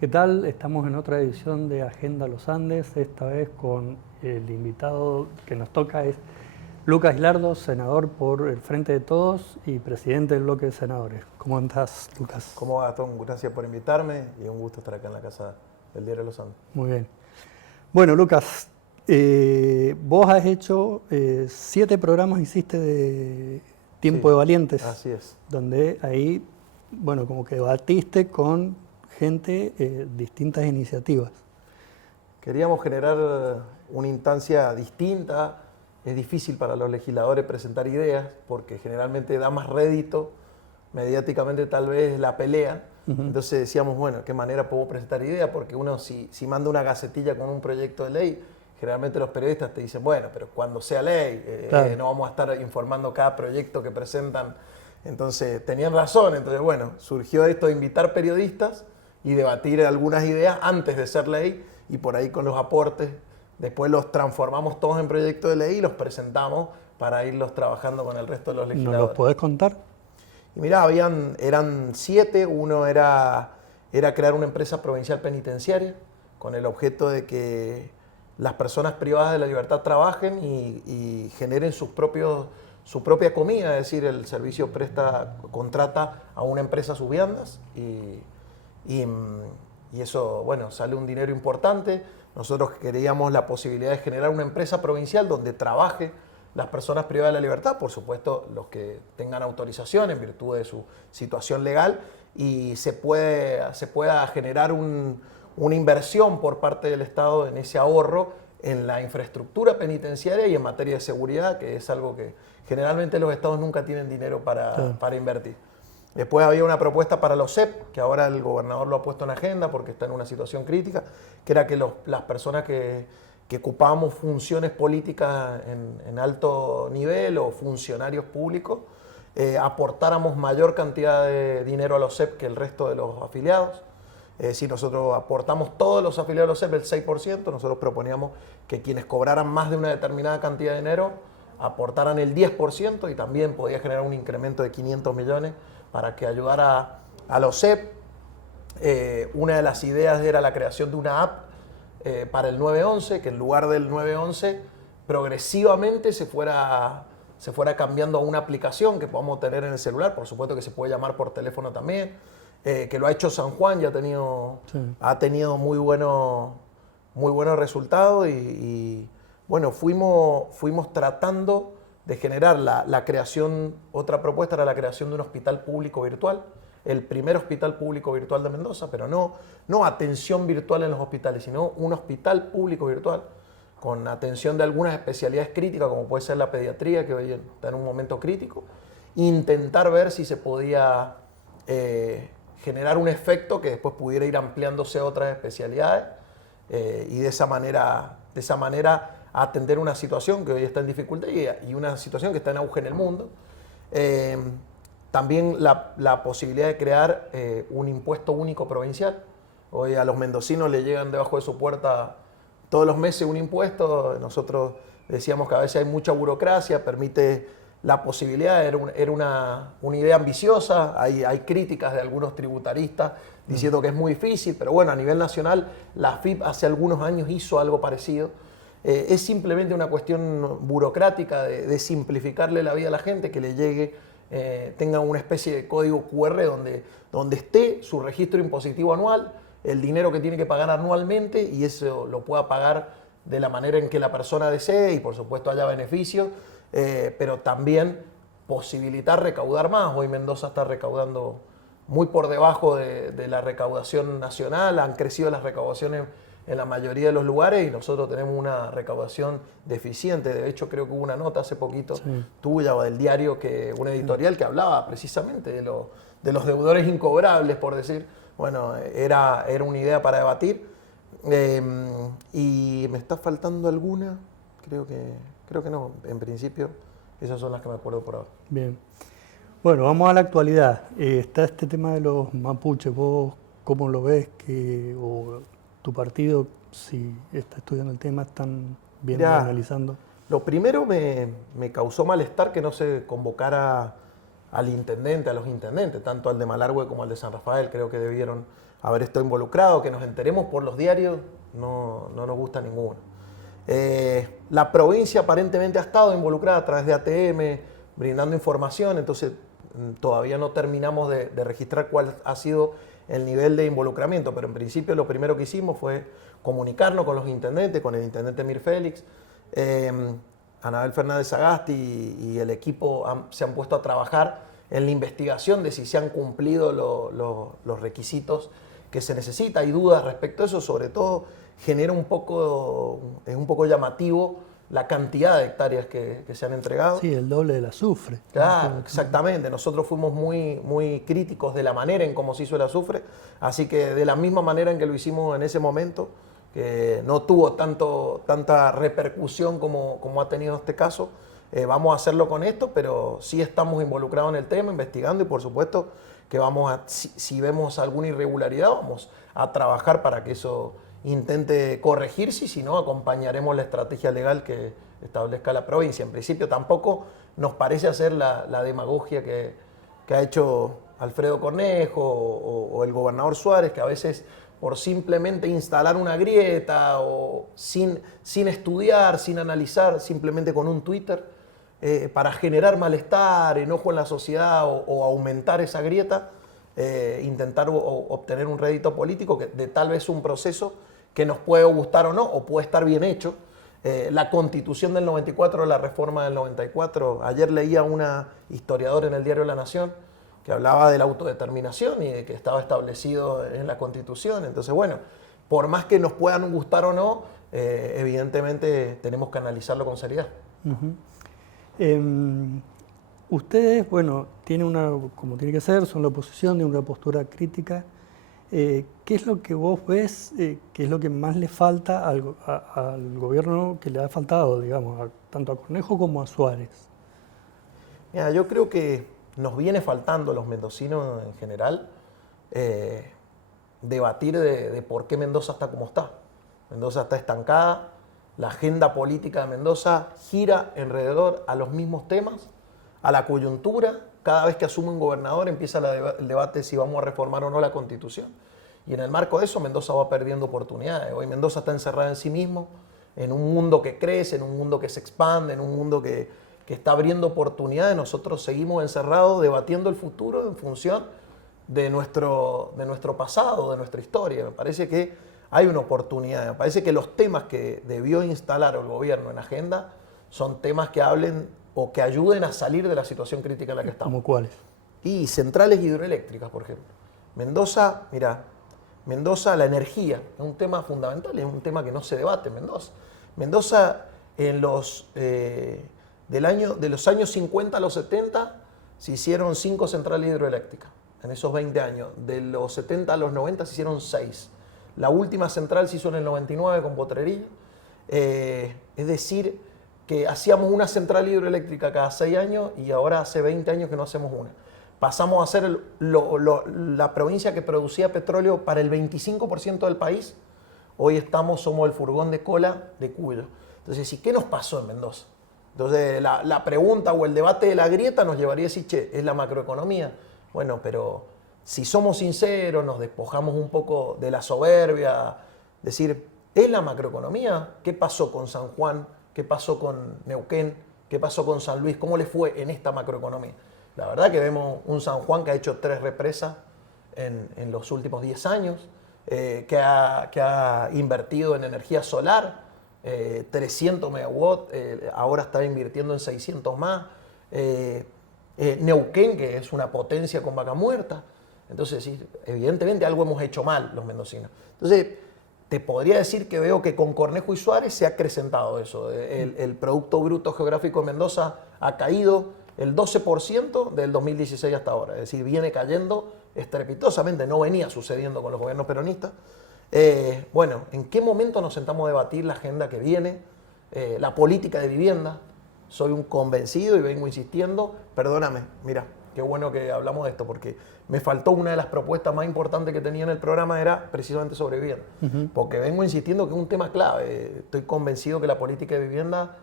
¿Qué tal? Estamos en otra edición de Agenda Los Andes, esta vez con el invitado que nos toca es Lucas Gilardo, senador por el Frente de Todos y presidente del bloque de senadores. ¿Cómo estás, Lucas? ¿Cómo va, Tom? Gracias por invitarme y un gusto estar acá en la casa del Diario Los Andes. Muy bien. Bueno, Lucas, vos has hecho 7 programas, hiciste de Tiempo Sí, de Valientes. así es. Donde ahí, bueno, como que debatiste con gente distintas iniciativas. Queríamos generar una instancia distinta. Es difícil para los legisladores presentar ideas porque generalmente da más rédito, mediáticamente tal vez la pelea. Entonces decíamos, bueno, ¿qué manera puedo presentar ideas? Porque uno si manda una gacetilla con un proyecto de ley, generalmente los periodistas te dicen, bueno, pero cuando sea ley, Claro. no vamos a estar informando cada proyecto que presentan. Entonces tenían razón, entonces bueno, surgió esto de invitar periodistas y debatir algunas ideas antes de ser ley y por ahí con los aportes, después los transformamos todos en proyectos de ley y los presentamos para irlos trabajando con el resto de los ¿Nos legisladores. los podés contar? Y mirá, eran 7, uno era crear una empresa provincial penitenciaria con el objeto de que las personas privadas de la libertad trabajen y generen su propia comida, es decir, el servicio contrata a una empresa sus viandas y eso, bueno, sale un dinero importante. Nosotros queríamos la posibilidad de generar una empresa provincial donde trabaje las personas privadas de la libertad, por supuesto los que tengan autorización en virtud de su situación legal, y se pueda generar una inversión por parte del Estado en ese ahorro en la infraestructura penitenciaria y en materia de seguridad, que es algo que generalmente los estados nunca tienen dinero para invertir. Después había una propuesta para los CEP, que ahora el gobernador lo ha puesto en agenda porque está en una situación crítica, que era que las personas que ocupábamos funciones políticas en alto nivel o funcionarios públicos, aportáramos mayor cantidad de dinero a los CEP que el resto de los afiliados. Si nosotros aportamos todos los afiliados a los CEP el 6%, nosotros proponíamos que quienes cobraran más de una determinada cantidad de dinero aportaran el 10% y también podía generar un incremento de 500 millones para que ayudara a los CEP. Una de las ideas era la creación de una app para el 911, que en lugar del 911 progresivamente se fuera cambiando a una aplicación que podamos tener en el celular, por supuesto que se puede llamar por teléfono también, que lo ha hecho San Juan y ha tenido muy buenos resultados y bueno, fuimos tratando de generar la creación. Otra propuesta era la creación de un hospital público virtual, el primer hospital público virtual de Mendoza, pero no atención virtual en los hospitales, sino un hospital público virtual con atención de algunas especialidades críticas, como puede ser la pediatría, que hoy está en un momento crítico, intentar ver si se podía generar un efecto que después pudiera ir ampliándose a otras especialidades y de esa manera atender una situación que hoy está en dificultad y una situación que está en auge en el mundo. También la posibilidad de crear un impuesto único provincial. Hoy a los mendocinos le llegan debajo de su puerta todos los meses un impuesto. Nosotros decíamos que a veces hay mucha burocracia, permite la posibilidad, era una idea ambiciosa. Hay críticas de algunos tributaristas diciendo que es muy difícil, pero bueno, a nivel nacional la AFIP hace algunos años hizo algo parecido. Es simplemente una cuestión burocrática de simplificarle la vida a la gente, que le llegue, tenga una especie de código QR donde esté su registro impositivo anual, el dinero que tiene que pagar anualmente y eso lo pueda pagar de la manera en que la persona desee y por supuesto haya beneficios, pero también posibilitar recaudar más. Hoy Mendoza está recaudando muy por debajo de la recaudación nacional, han crecido las recaudaciones en la mayoría de los lugares y nosotros tenemos una recaudación deficiente. De hecho, creo que hubo una nota hace poquito tuya o del diario, una editorial que hablaba precisamente de los deudores incobrables, por decir. Bueno, era una idea para debatir. Y me está faltando alguna, creo que no. En principio, esas son las que me acuerdo por ahora. Bien. Bueno, vamos a la actualidad. Está este tema de los mapuches. ¿Vos cómo lo ves? O tu partido, si está estudiando el tema, están viendo, analizando. Lo primero me causó malestar que no se convocara al intendente, a los intendentes, tanto al de Malargüe como al de San Rafael, creo que debieron haber estado involucrados, que nos enteremos por los diarios, no nos gusta ninguno. La provincia aparentemente ha estado involucrada a través de ATM, brindando información, entonces todavía no terminamos de registrar cuál ha sido el nivel de involucramiento, pero en principio lo primero que hicimos fue comunicarnos con los intendentes, con el intendente Mir Félix, Anabel Fernández Sagasti y el equipo se han puesto a trabajar en la investigación de si se han cumplido los requisitos que se necesita. Hay dudas respecto a eso, sobre todo genera es un poco llamativo la cantidad de hectáreas que se han entregado. Sí, el doble del azufre. Claro, exactamente. Nosotros fuimos muy críticos de la manera en cómo se hizo el azufre, así que de la misma manera en que lo hicimos en ese momento, que no tuvo tanta repercusión como ha tenido este caso, vamos a hacerlo con esto, pero sí estamos involucrados en el tema, investigando, y por supuesto que si vemos alguna irregularidad, vamos a trabajar para que eso intente corregirse, y si no, acompañaremos la estrategia legal que establezca la provincia. En principio tampoco nos parece hacer la demagogia que ha hecho Alfredo Cornejo o el gobernador Suárez, que a veces por simplemente instalar una grieta o sin estudiar, sin analizar, simplemente con un Twitter, para generar malestar, enojo en la sociedad o aumentar esa grieta, intentar obtener un rédito político de tal vez un proceso que nos puede gustar o no, o puede estar bien hecho. La Constitución del 94, la reforma del 94, ayer leía una historiadora en el diario La Nación que hablaba de la autodeterminación y de que estaba establecido en la Constitución. Entonces, bueno, por más que nos puedan gustar o no, evidentemente tenemos que analizarlo con seriedad. Ustedes, bueno, tienen como tiene que ser, son la oposición, de una postura crítica. ¿Qué es lo que vos ves, qué es lo que más le falta al gobierno, que le ha faltado, digamos, tanto a Cornejo como a Suárez? Mira, yo creo que nos viene faltando a los mendocinos en general debatir de por qué Mendoza está como está. Mendoza está estancada, la agenda política de Mendoza gira alrededor a los mismos temas, a la coyuntura. Cada vez que asume un gobernador empieza el debate si vamos a reformar o no la Constitución. Y en el marco de eso Mendoza va perdiendo oportunidades. Hoy Mendoza está encerrada en sí mismo, en un mundo que crece, en un mundo que se expande, en un mundo que está abriendo oportunidades. Nosotros seguimos encerrados debatiendo el futuro en función de nuestro pasado, de nuestra historia. Me parece que hay una oportunidad. Me parece que los temas que debió instalar el gobierno en agenda son temas que hablen o que ayuden a salir de la situación crítica en la que estamos. ¿Cómo cuáles? Y centrales hidroeléctricas, por ejemplo. Mendoza, mira, la energía es un tema fundamental, es un tema que no se debate en Mendoza. Mendoza, de los años 50 a los 70, se hicieron 5 centrales hidroeléctricas en esos 20 años. De los 70 a los 90 se hicieron 6. La última central se hizo en el 99 con Potrerillo. Es decir, que hacíamos una central hidroeléctrica cada 6 años y ahora hace 20 años que no hacemos una. Pasamos a ser la provincia que producía petróleo para el 25% del país. Hoy somos el furgón de cola de Cuyo. Entonces, ¿y qué nos pasó en Mendoza? Entonces, la pregunta o el debate de la grieta nos llevaría a decir, che, ¿es la macroeconomía? Bueno, pero si somos sinceros, nos despojamos un poco de la soberbia, decir, ¿es la macroeconomía? ¿Qué pasó con San Juan? ¿Qué pasó con Neuquén? ¿Qué pasó con San Luis? ¿Cómo le fue en esta macroeconomía? La verdad que vemos un San Juan que ha hecho 3 represas en los últimos 10 años, que ha invertido en energía solar, 300 megawatts, ahora está invirtiendo en 600 más. Neuquén, que es una potencia con vaca muerta. Entonces, sí, evidentemente algo hemos hecho mal los mendocinos. Entonces, te podría decir que veo que con Cornejo y Suárez se ha acrecentado eso. El Producto Bruto Geográfico de Mendoza ha caído el 12% del 2016 hasta ahora. Es decir, viene cayendo estrepitosamente, no venía sucediendo con los gobiernos peronistas. Bueno, ¿en qué momento nos sentamos a debatir la agenda que viene? La política de vivienda. Soy un convencido y vengo insistiendo. Perdóname, mira, qué bueno que hablamos de esto, porque me faltó una de las propuestas más importantes que tenía en el programa, era precisamente sobre vivienda. Porque vengo insistiendo que es un tema clave. Estoy convencido que la política de vivienda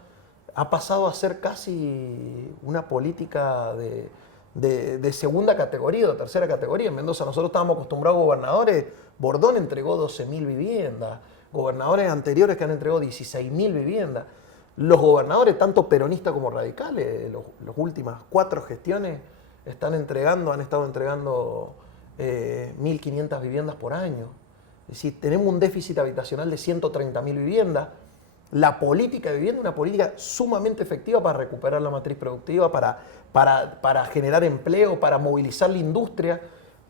ha pasado a ser casi una política de segunda categoría o tercera categoría. En Mendoza nosotros estábamos acostumbrados a gobernadores. Bordón entregó 12.000 viviendas, gobernadores anteriores que han entregado 16.000 viviendas. Los gobernadores, tanto peronistas como radicales, las últimas 4 gestiones han estado entregando 1.500 viviendas por año. Es decir, tenemos un déficit habitacional de 130.000 viviendas. La política de vivienda es una política sumamente efectiva para recuperar la matriz productiva, para generar empleo, para movilizar la industria,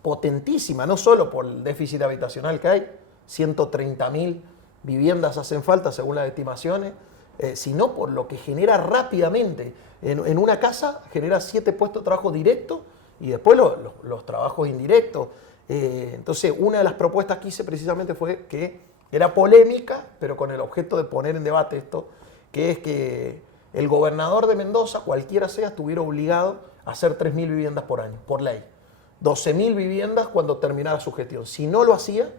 potentísima, no solo por el déficit habitacional que hay, 130.000 viviendas hacen falta según las estimaciones, sino por lo que genera rápidamente. En una casa genera 7 puestos de trabajo directos y después los trabajos indirectos. Entonces, una de las propuestas que hice precisamente fue que era polémica, pero con el objeto de poner en debate esto, que es que el gobernador de Mendoza, cualquiera sea, estuviera obligado a hacer 3.000 viviendas por año, por ley. 12.000 viviendas cuando terminara su gestión. Si no lo hacía,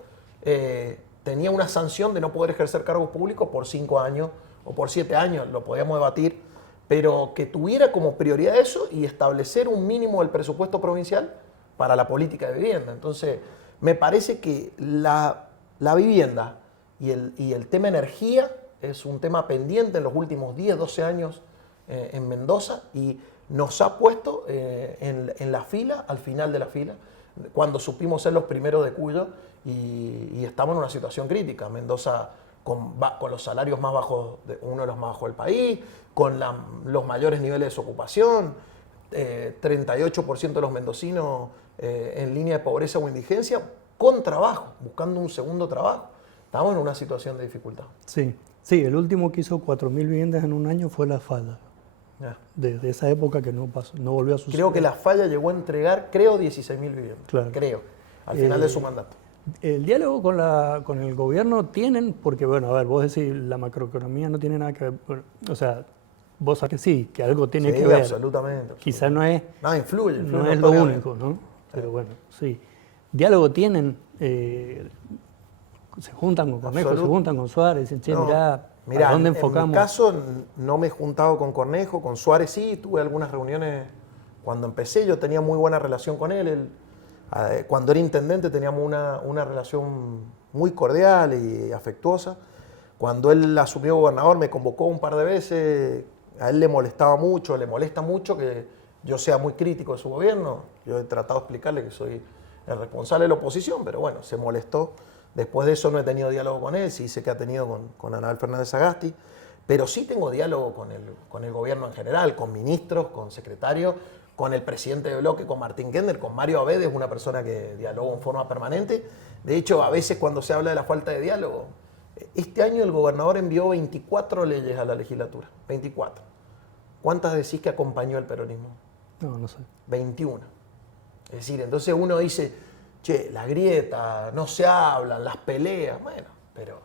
tenía una sanción de no poder ejercer cargos públicos por 5 años o por 7 años, lo podíamos debatir, pero que tuviera como prioridad eso y establecer un mínimo del presupuesto provincial para la política de vivienda. Entonces, me parece que la vivienda y el tema energía es un tema pendiente en los últimos 10, 12 años en Mendoza y nos ha puesto en la fila, al final de la fila, cuando supimos ser los primeros de Cuyo y estamos en una situación crítica. Mendoza con los salarios más bajos, uno de los más bajos del país, con los mayores niveles de desocupación, 38% de los mendocinos en línea de pobreza o indigencia, con trabajo, buscando un segundo trabajo. Estamos en una situación de dificultad. Sí, el último que hizo 4.000 viviendas en un año fue La Falla. Desde esa época que no volvió a suceder. Creo que La Falla llegó a entregar, 16.000 viviendas. Claro. Creo, al final de su mandato. El diálogo con el gobierno tienen, porque bueno, a ver, vos decís, la macroeconomía no tiene nada que ver, bueno, o sea, vos sabés que sí, que algo tiene que ver. Absolutamente. Quizás no es... Nada, influye no es lo único, ¿no? Pero bueno, sí. Diálogo tienen, se juntan con Cornejo, se juntan con Suárez, dicen, che, mirá, ¿a dónde enfocamos? En mi caso no me he juntado con Cornejo, con Suárez sí, tuve algunas reuniones cuando empecé, yo tenía muy buena relación con él. Cuando era intendente teníamos una relación muy cordial y afectuosa. Cuando él asumió gobernador me convocó un par de veces, a él le molesta mucho que yo sea muy crítico de su gobierno. Yo he tratado de explicarle que soy el responsable de la oposición, pero bueno, se molestó. Después de eso no he tenido diálogo con él, sí sé que ha tenido con Anabel Fernández Sagasti, pero sí tengo diálogo con el gobierno en general, con ministros, con secretarios, con el presidente de bloque, con Martín Kender, con Mario Abed, es una persona que dialoga en forma permanente. De hecho, a veces cuando se habla de la falta de diálogo, este año el gobernador envió 24 leyes a la legislatura, 24. ¿Cuántas decís que acompañó el peronismo? No sé. 21. Es decir, entonces uno dice, che, la grieta, no se hablan, las peleas, bueno, pero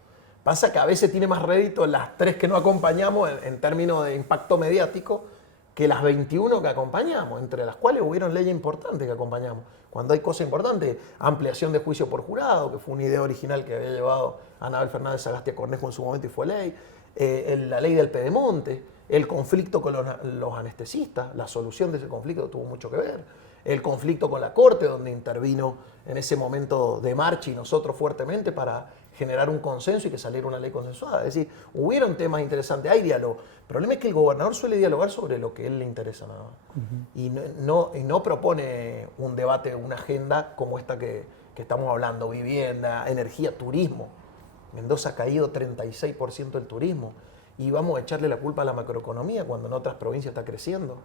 pasa que a veces tiene más rédito las 3 que no acompañamos en términos de impacto mediático que las 21 que acompañamos, entre las cuales hubieron leyes importantes que acompañamos. Cuando hay cosas importantes, ampliación de juicio por jurado, que fue una idea original que había llevado Anabel Fernández Sagasti a Cornejo en su momento y fue ley, la ley del Pedemonte, el conflicto con los anestesistas, la solución de ese conflicto tuvo mucho que ver, el conflicto con la Corte, donde intervino en ese momento de Marchi y nosotros fuertemente para generar un consenso y que saliera una ley consensuada. Es decir, hubieron temas interesantes, hay diálogo. El problema es que el gobernador suele dialogar sobre lo que a él le interesa nada más. Y no propone un debate, una agenda como esta que estamos hablando, vivienda, energía, turismo. Mendoza ha caído 36% el turismo y vamos a echarle la culpa a la macroeconomía cuando en otras provincias está creciendo.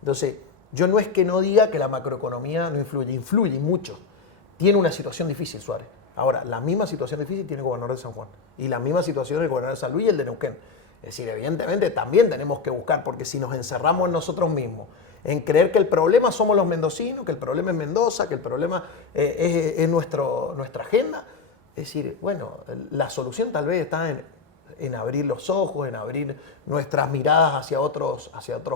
Entonces, yo no es que no diga que la macroeconomía no influye mucho. Tiene una situación difícil Suárez. Ahora, la misma situación difícil tiene el gobernador de San Juan y la misma situación el gobernador de San Luis y el de Neuquén. Es decir, evidentemente también tenemos que buscar, porque si nos encerramos en nosotros mismos, en creer que el problema somos los mendocinos, que el problema es Mendoza, que el problema es nuestra agenda, es decir, bueno, la solución tal vez está en abrir los ojos, en abrir nuestras miradas hacia otros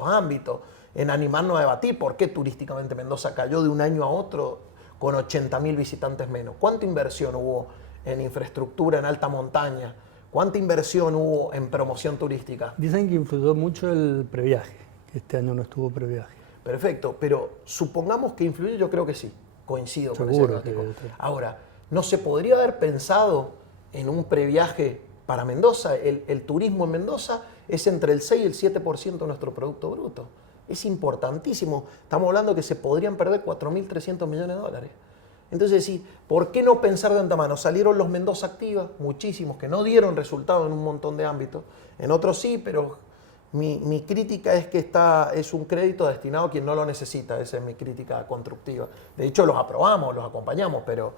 ámbitos, en animarnos a debatir por qué turísticamente Mendoza cayó de un año a otro con 80.000 visitantes menos. ¿Cuánta inversión hubo en infraestructura en alta montaña? ¿Cuánta inversión hubo en promoción turística? Dicen que influyó mucho el previaje, que este año no estuvo previaje. Perfecto, pero supongamos que influye, yo creo que sí, coincido con ese diagnóstico. Ahora, ¿no se podría haber pensado en un previaje para Mendoza? El turismo en Mendoza es entre el 6 y el 7% de nuestro Producto Bruto. Es importantísimo. Estamos hablando que se podrían perder 4.300 millones de dólares. Entonces, sí, ¿por qué no pensar de antemano? Salieron los Mendoza Activa, muchísimos, que no dieron resultado en un montón de ámbitos. En otros sí, pero mi crítica es que es un crédito destinado a quien no lo necesita. Esa es mi crítica constructiva. De hecho, los aprobamos, los acompañamos, pero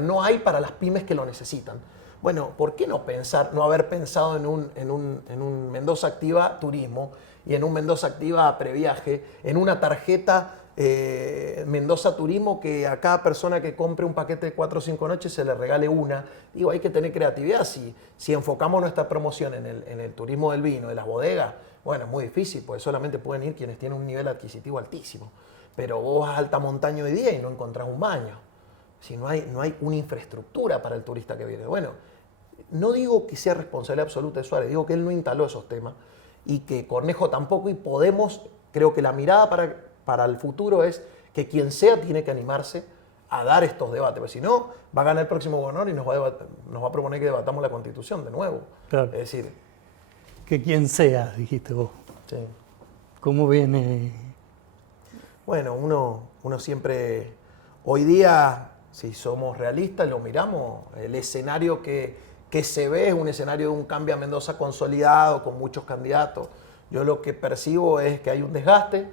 no hay para las pymes que lo necesitan. Bueno, ¿por qué no haber pensado en un Mendoza Activa Turismo y en un Mendoza Activa Previaje, en una tarjeta Mendoza Turismo que a cada persona que compre un paquete de 4 o 5 noches se le regale una? Digo, hay que tener creatividad. Si enfocamos nuestra promoción en el turismo del vino, de las bodegas, bueno, es muy difícil, porque solamente pueden ir quienes tienen un nivel adquisitivo altísimo. Pero vos vas a alta montaña hoy día y no encontrás un baño. Si no hay una infraestructura para el turista que viene. Bueno, no digo que sea responsabilidad absoluta de Suárez, digo que él no instaló esos temas y que Cornejo tampoco, y creo que la mirada para el futuro es que quien sea tiene que animarse a dar estos debates, porque si no, va a ganar el próximo gobernador y nos va a proponer que debatamos la Constitución de nuevo. Claro. Es decir, que quien sea, dijiste vos. Sí. ¿Cómo viene? Bueno, uno siempre, hoy día, si somos realistas, lo miramos, el escenario que se ve es un escenario de un cambio a Mendoza consolidado, con muchos candidatos. Yo lo que percibo es que hay un desgaste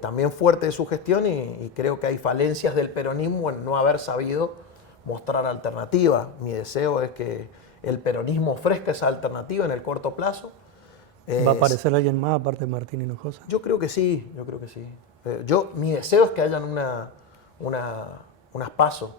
también fuerte de su gestión y creo que hay falencias del peronismo en no haber sabido mostrar alternativa. Mi deseo es que el peronismo ofrezca esa alternativa en el corto plazo. ¿Va a aparecer alguien más aparte de Martín Hinojosa? Yo creo que sí, mi deseo es que hayan unas pasos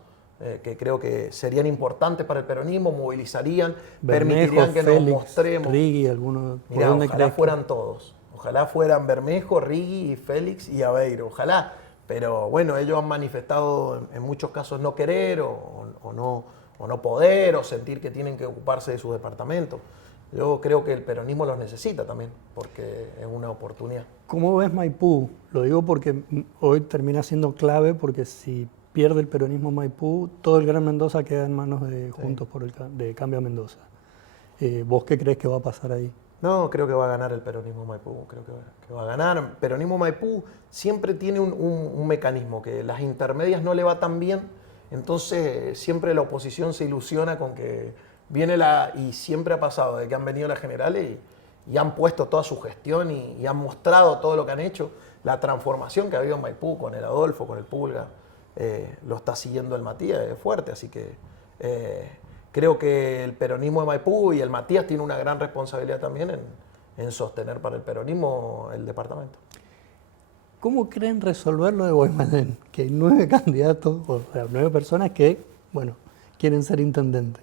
que creo que serían importantes para el peronismo, movilizarían, permitirían que Félix, nos mostremos. Rigui, alguno. Mirá, ojalá fueran todos. Ojalá fueran Bermejo, Rigui, Félix y Aveiro. Ojalá. Pero bueno, ellos han manifestado en muchos casos no querer o no poder o sentir que tienen que ocuparse de sus departamentos. Yo creo que el peronismo los necesita también, porque es una oportunidad. ¿Cómo ves Maipú? Lo digo porque hoy termina siendo clave, porque si pierde el peronismo Maipú, todo el Gran Mendoza queda en manos de Juntos de Cambio a Mendoza. ¿Vos qué crees que va a pasar ahí? No, creo que va a ganar el peronismo Maipú, creo que va a ganar. El peronismo Maipú siempre tiene un mecanismo, que las intermedias no le va tan bien, entonces siempre la oposición se ilusiona con que viene y siempre ha pasado, de que han venido las generales y han puesto toda su gestión y han mostrado todo lo que han hecho, la transformación que ha habido en Maipú con el Adolfo, con el Pulga, lo está siguiendo el Matías, es fuerte, así que creo que el peronismo de Maipú y el Matías tiene una gran responsabilidad también en sostener para el peronismo el departamento. ¿Cómo creen resolver lo de Guaymallén? Que hay 9 candidatos, o sea, 9 personas que, bueno, quieren ser intendentes.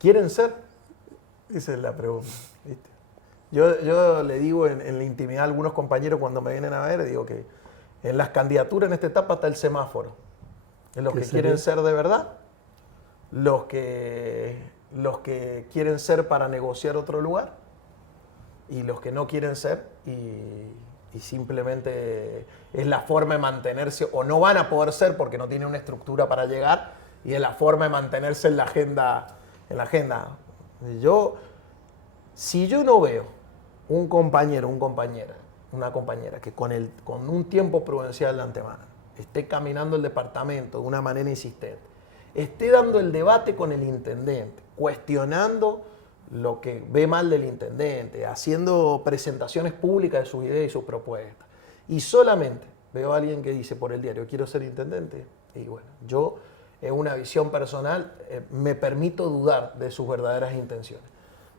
¿Quieren ser? Esa es la pregunta, ¿viste? Yo le digo en la intimidad a algunos compañeros cuando me vienen a ver, digo que en las candidaturas en esta etapa está el semáforo. En los que quieren ser de verdad, los que quieren ser para negociar otro lugar y los que no quieren ser y simplemente es la forma de mantenerse, o no van a poder ser porque no tienen una estructura para llegar, y es la forma de mantenerse en la agenda. Si yo no veo un compañero, una compañera que con un tiempo prudencial de antemano esté caminando el departamento de una manera insistente, esté dando el debate con el intendente, cuestionando lo que ve mal del intendente, haciendo presentaciones públicas de sus ideas y sus propuestas, y solamente veo a alguien que dice por el diario, quiero ser intendente, y bueno, yo en una visión personal me permito dudar de sus verdaderas intenciones.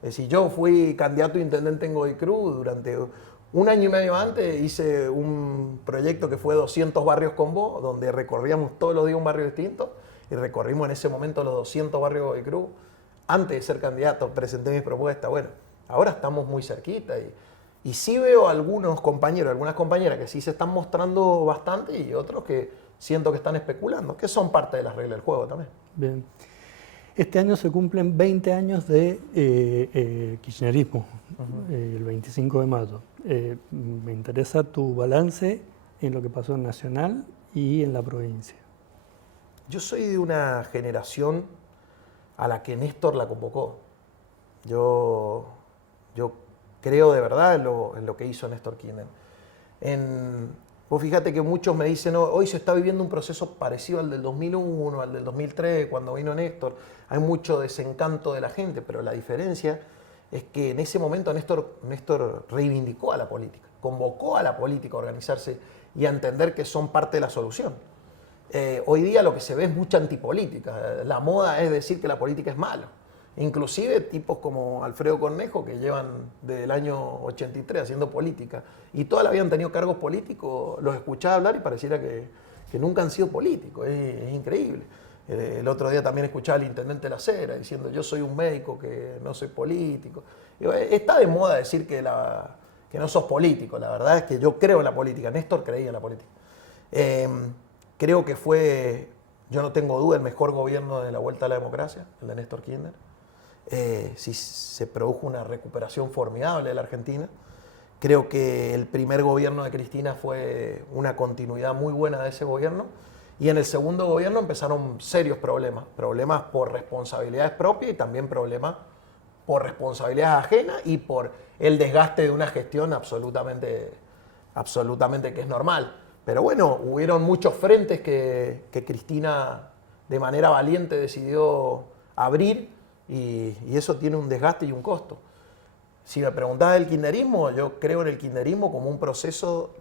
Es decir, yo fui candidato a intendente en Godoy Cruz durante 1 año y medio antes, hice un proyecto que fue 200 barrios con vos, donde recorríamos todos los días un barrio distinto, y recorrimos en ese momento los 200 barrios de Godoy Cruz. Antes de ser candidato presenté mis propuestas. Bueno, ahora estamos muy cerquita y sí veo algunos compañeros, algunas compañeras que sí se están mostrando bastante y otros que siento que están especulando, que son parte de las reglas del juego también. Bien. Este año se cumplen 20 años de kirchnerismo, el 25 de mayo. Me interesa tu balance en lo que pasó en Nacional y en la provincia? Yo soy de una generación a la que Néstor la convocó. Yo creo de verdad en lo que hizo Néstor Kirchner. Vos fíjate que muchos me dicen, no, hoy se está viviendo un proceso parecido al del 2001, al del 2003, cuando vino Néstor. Hay mucho desencanto de la gente, pero la diferencia es que en ese momento Néstor reivindicó a la política, convocó a la política a organizarse y a entender que son parte de la solución. Hoy día lo que se ve es mucha antipolítica. La moda es decir que la política es mala. Inclusive tipos como Alfredo Cornejo, que llevan desde el año 83 haciendo política y toda la vida han tenido cargos políticos, los escuchaba hablar y pareciera que nunca han sido políticos. Es increíble. El otro día también escuchaba al intendente de La Cera diciendo, yo soy un médico que no soy político. Está de moda decir que no sos político. La verdad es que yo creo en la política. Néstor creía en la política. Creo que fue, yo no tengo duda, el mejor gobierno de la vuelta a la democracia, el de Néstor Kirchner. Sí, se produjo una recuperación formidable de la Argentina. Creo que el primer gobierno de Cristina fue una continuidad muy buena de ese gobierno. Y en el segundo gobierno empezaron serios problemas. Problemas por responsabilidades propias y también problemas por responsabilidades ajenas y por el desgaste de una gestión absolutamente que es normal. Pero bueno, hubieron muchos frentes que Cristina de manera valiente decidió abrir y eso tiene un desgaste y un costo. Si me preguntás del kirchnerismo, yo creo en el kirchnerismo como un proceso,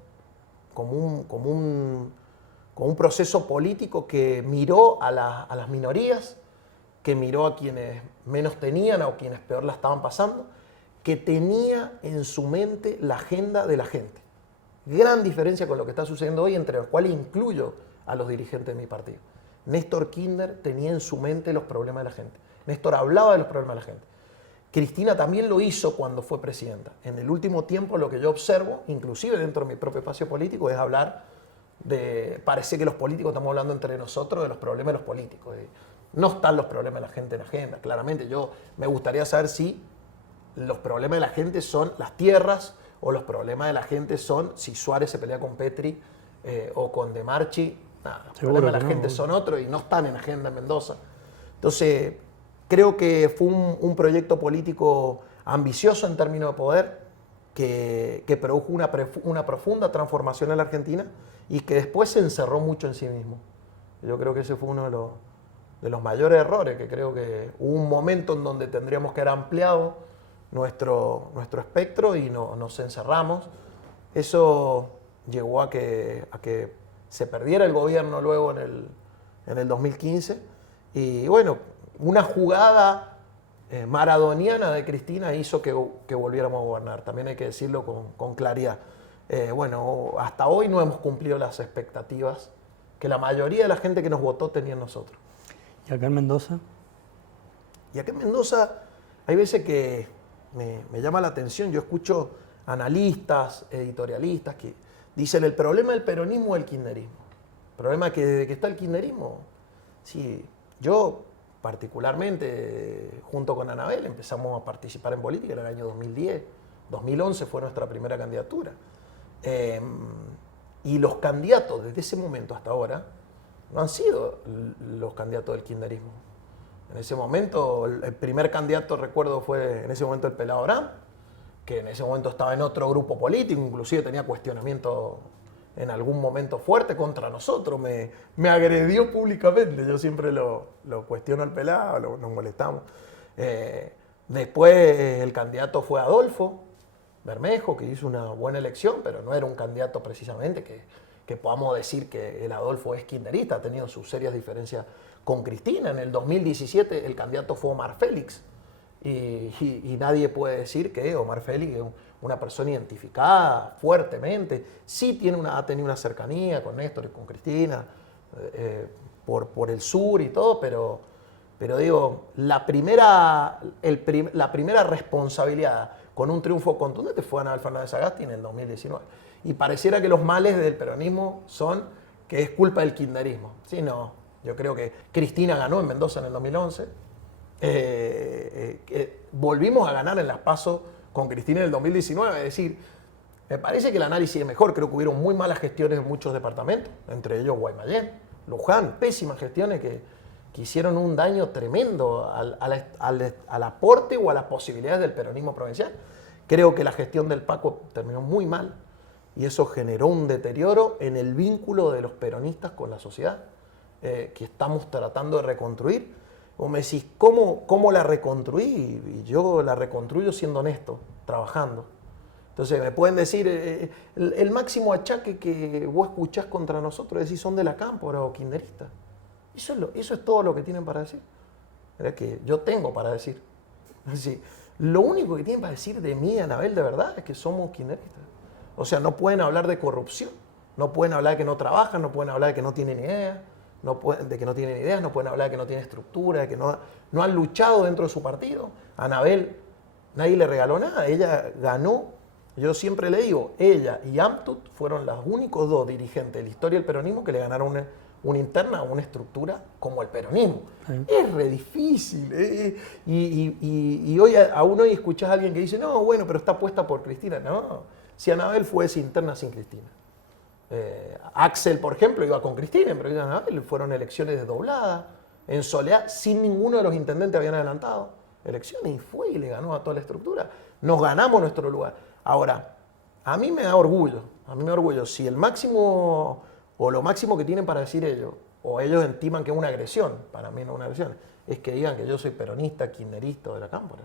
como un proceso político que miró a las minorías, que miró a quienes menos tenían o quienes peor la estaban pasando, que tenía en su mente la agenda de la gente. Gran diferencia con lo que está sucediendo hoy, entre los cuales incluyo a los dirigentes de mi partido. Néstor Kirchner tenía en su mente los problemas de la gente. Néstor hablaba de los problemas de la gente. Cristina también lo hizo cuando fue presidenta. En el último tiempo lo que yo observo, inclusive dentro de mi propio espacio político, es hablar parece que los políticos estamos hablando entre nosotros de los problemas de los políticos. No están los problemas de la gente en la agenda, claramente. Yo me gustaría saber si los problemas de la gente son las tierras, o los problemas de la gente son si Suárez se pelea con Petri o con De Marchi. Nada, los problemas de la gente son otros y no están en agenda en Mendoza. Entonces, creo que fue un proyecto político ambicioso en términos de poder, que produjo una profunda transformación en la Argentina y que después se encerró mucho en sí mismo. Yo creo que ese fue uno de los mayores errores, que creo que hubo un momento en donde tendríamos que haber ampliado nuestro espectro y nos encerramos. Eso llegó a que se perdiera el gobierno luego en el 2015 y bueno, una jugada maradoniana de Cristina hizo que volviéramos a gobernar, también hay que decirlo con claridad. Bueno, hasta hoy no hemos cumplido las expectativas que la mayoría de la gente que nos votó tenía en nosotros. ¿Y acá en Mendoza? Y acá en Mendoza hay veces que me llama la atención, yo escucho analistas, editorialistas que dicen el problema del peronismo es el kirchnerismo. El problema es que desde que está el kirchnerismo, sí, yo particularmente junto con Anabel empezamos a participar en política en el año 2010, 2011 fue nuestra primera candidatura. Y los candidatos desde ese momento hasta ahora no han sido los candidatos del kirchnerismo. En ese momento, el primer candidato, recuerdo, fue en ese momento el Pelado Abraham, que en ese momento estaba en otro grupo político, inclusive tenía cuestionamiento en algún momento fuerte contra nosotros, me agredió públicamente, yo siempre lo cuestiono al Pelado, nos molestamos. Después el candidato fue Adolfo Bermejo, que hizo una buena elección, pero no era un candidato precisamente que podamos decir que el Adolfo es kirchnerista, ha tenido sus serias diferencias con Cristina. En el 2017 el candidato fue Omar Félix y nadie puede decir que Omar Félix es una persona identificada fuertemente. Sí ha tenido una cercanía con Néstor y con Cristina por el sur y todo, pero digo, la primera responsabilidad con un triunfo contundente fue Anabel Fernández Sagasti en el 2019. Y pareciera que los males del peronismo son que es culpa del kirchnerismo. Sí, no. Yo creo que Cristina ganó en Mendoza en el 2011. Volvimos a ganar en las PASO con Cristina en el 2019. Es decir, Me parece que el análisis es mejor. Creo que hubieron muy malas gestiones en muchos departamentos, entre ellos Guaymallén, Luján, pésimas gestiones que hicieron un daño tremendo al aporte o a las posibilidades del peronismo provincial. Creo que la gestión del Paco terminó muy mal y eso generó un deterioro en el vínculo de los peronistas con la sociedad, que estamos tratando de reconstruir. Vos me decís, ¿cómo la reconstruí? Y yo la reconstruyo siendo honesto, trabajando. Entonces me pueden decir, el máximo achaque que vos escuchás contra nosotros es si son de la cámpora o kirchneristas. Eso es todo lo que tienen para decir. Es que yo tengo para decir. Es decir, lo único que tienen para decir de mí, Anabel, de verdad, es que somos kirchneristas. O sea, no pueden hablar de corrupción, no pueden hablar de que no trabajan, no pueden hablar de que no tienen ideas, no pueden hablar de que no tienen estructura, de que no han luchado dentro de su partido. A Anabel nadie le regaló nada, ella ganó. Yo siempre le digo, ella y Amtut fueron los únicos dos dirigentes de la historia del peronismo que le ganaron una interna o una estructura como el peronismo. Sí. Es re difícil. Y hoy aún hoy escuchás a alguien que dice, no, bueno, pero está puesta por Cristina. No, si Anabel fue esa interna sin Cristina. Axel, por ejemplo, iba con Cristina, pero en Anabel fueron elecciones desdobladas. En Soledad, sin ninguno de los intendentes habían adelantado elecciones y fue y le ganó a toda la estructura. Nos ganamos nuestro lugar. Ahora, a mí me da orgullo, si el máximo o lo máximo que tienen para decir ellos, o ellos estiman que es una agresión, para mí no es una agresión, es que digan que yo soy peronista, kirchnerista de la Cámpora.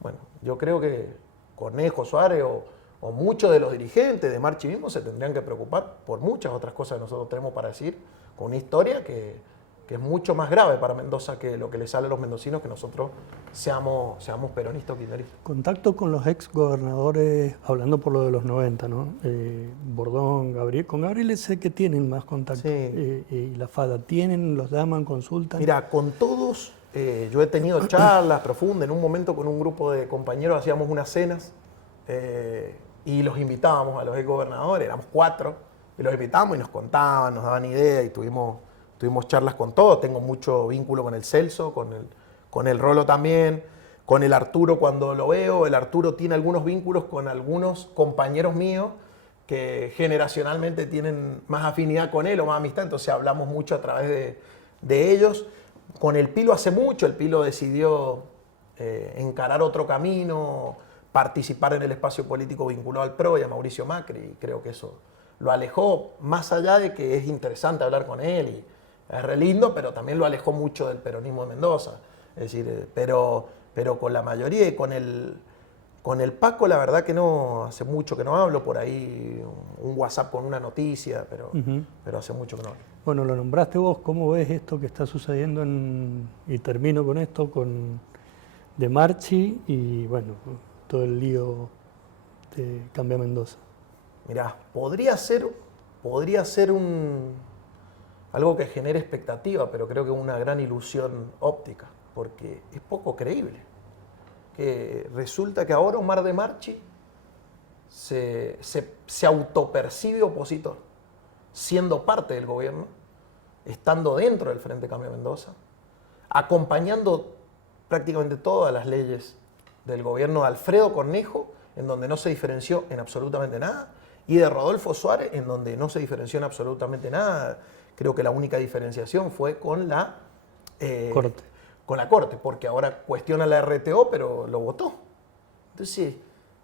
Bueno, yo creo que Cornejo, Suárez o muchos de los dirigentes de Marchi mismo se tendrían que preocupar por muchas otras cosas que nosotros tenemos para decir, con una historia que es mucho más grave para Mendoza que lo que le sale a los mendocinos, que nosotros seamos peronistas o kirchneristas. Contacto con los ex gobernadores, hablando por lo de los 90, ¿no? Bordón, Gabriel. Con Gabriel sé que tienen más contacto. Sí. Y la FADA, ¿tienen, los llaman, consultan? Mira, con todos, yo he tenido charlas profundas. En un momento con un grupo de compañeros hacíamos unas cenas y los invitábamos a los ex gobernadores, éramos 4, y los invitábamos y nos contaban, nos daban ideas y tuvimos charlas con todos. Tengo mucho vínculo con el Celso, con el Rolo también, con el Arturo cuando lo veo. El Arturo tiene algunos vínculos con algunos compañeros míos que generacionalmente tienen más afinidad con él o más amistad, entonces hablamos mucho a través de ellos. Con el Pilo hace mucho, el Pilo decidió encarar otro camino, participar en el espacio político vinculado al PRO y a Mauricio Macri, y creo que eso lo alejó, más allá de que es interesante hablar con él y es re lindo, pero también lo alejó mucho del peronismo de Mendoza. Es decir, pero con la mayoría y con el Paco, la verdad que no, hace mucho que no hablo, por ahí un WhatsApp con una noticia, pero hace mucho que no hablo. Bueno, lo nombraste vos, ¿cómo ves esto que está sucediendo y termino con esto, de Marchi y bueno, todo el lío de Cambia Mendoza? Mirá, podría ser algo que genere expectativa, pero creo que es una gran ilusión óptica, porque es poco creíble. Que resulta que ahora Omar de Marchi se autopercibe opositor, siendo parte del gobierno, estando dentro del Frente Cambia Mendoza, acompañando prácticamente todas las leyes del gobierno de Alfredo Cornejo, en donde no se diferenció en absolutamente nada, y de Rodolfo Suárez, en donde no se diferenció en absolutamente nada. Creo que la única diferenciación fue con la Corte. Con la Corte, porque ahora cuestiona la RTO, pero lo votó. Entonces,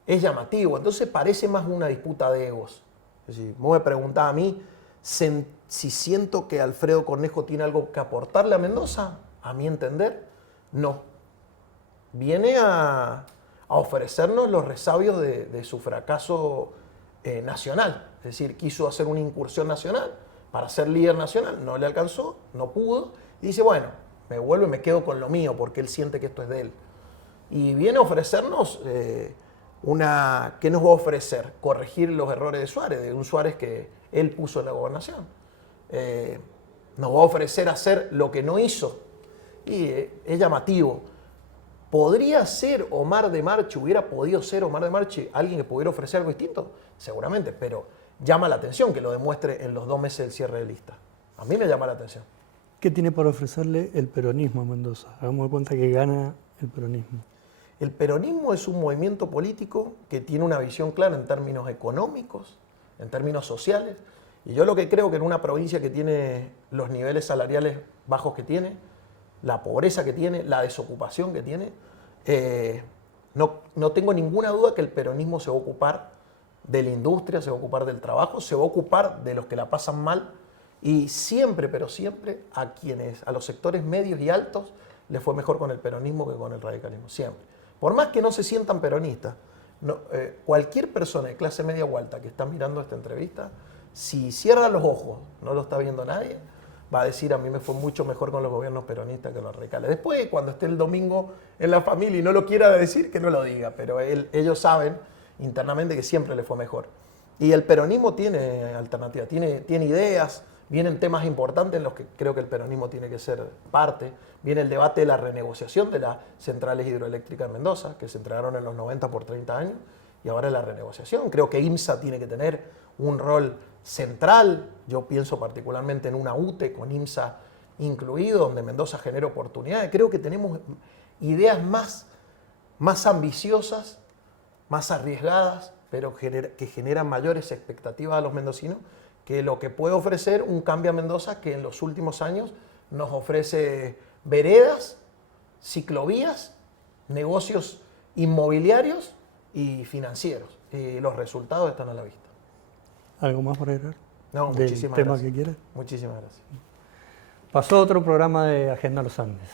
es llamativo. Entonces parece más una disputa de egos. Es decir, vos me preguntás a mí si siento que Alfredo Cornejo tiene algo que aportarle a Mendoza. A mi entender, no. Viene a ofrecernos los resabios de su fracaso nacional. Es decir, quiso hacer una incursión nacional para ser líder nacional, no le alcanzó, no pudo, y dice, bueno, me vuelvo y me quedo con lo mío, porque él siente que esto es de él. Y viene a ofrecernos ¿qué nos va a ofrecer? Corregir los errores de Suárez, de un Suárez que él puso en la gobernación. Nos va a ofrecer hacer lo que no hizo, y es llamativo. ¿Podría ser Omar de Marchi, hubiera podido ser Omar de Marchi alguien que pudiera ofrecer algo distinto? Seguramente, pero llama la atención que lo demuestre en los 2 meses del cierre de lista. A mí me llama la atención. ¿Qué tiene para ofrecerle el peronismo a Mendoza? Hagamos de cuenta que gana el peronismo. El peronismo es un movimiento político que tiene una visión clara en términos económicos, en términos sociales. Y yo lo que creo que en una provincia que tiene los niveles salariales bajos que tiene, la pobreza que tiene, la desocupación que tiene, no tengo ninguna duda que el peronismo se va a ocupar de la industria, se va a ocupar del trabajo, se va a ocupar de los que la pasan mal y siempre, pero siempre, a los sectores medios y altos les fue mejor con el peronismo que con el radicalismo, siempre. Por más que no se sientan peronistas, cualquier persona de clase media o alta que está mirando esta entrevista, si cierra los ojos, no lo está viendo nadie, va a decir: a mí me fue mucho mejor con los gobiernos peronistas que los radicales. Después, cuando esté el domingo en la familia y no lo quiera decir, que no lo diga, pero ellos saben internamente que siempre le fue mejor. Y el peronismo tiene alternativas, tiene ideas, vienen temas importantes en los que creo que el peronismo tiene que ser parte. Viene el debate de la renegociación de las centrales hidroeléctricas en Mendoza, que se entregaron en los 90 por 30 años, y ahora es la renegociación. Creo que IMSA tiene que tener un rol central. Yo pienso particularmente en una UTE con IMSA incluido, donde Mendoza genera oportunidades. Creo que tenemos ideas más ambiciosas, más arriesgadas, pero que generan mayores expectativas a los mendocinos que lo que puede ofrecer un Cambia Mendoza, que en los últimos años nos ofrece veredas, ciclovías, negocios inmobiliarios y financieros. Y los resultados están a la vista. ¿Algo más por agregar? No, muchísimas tema gracias. que quieras. Muchísimas gracias. Pasó otro programa de Agenda Los Andes.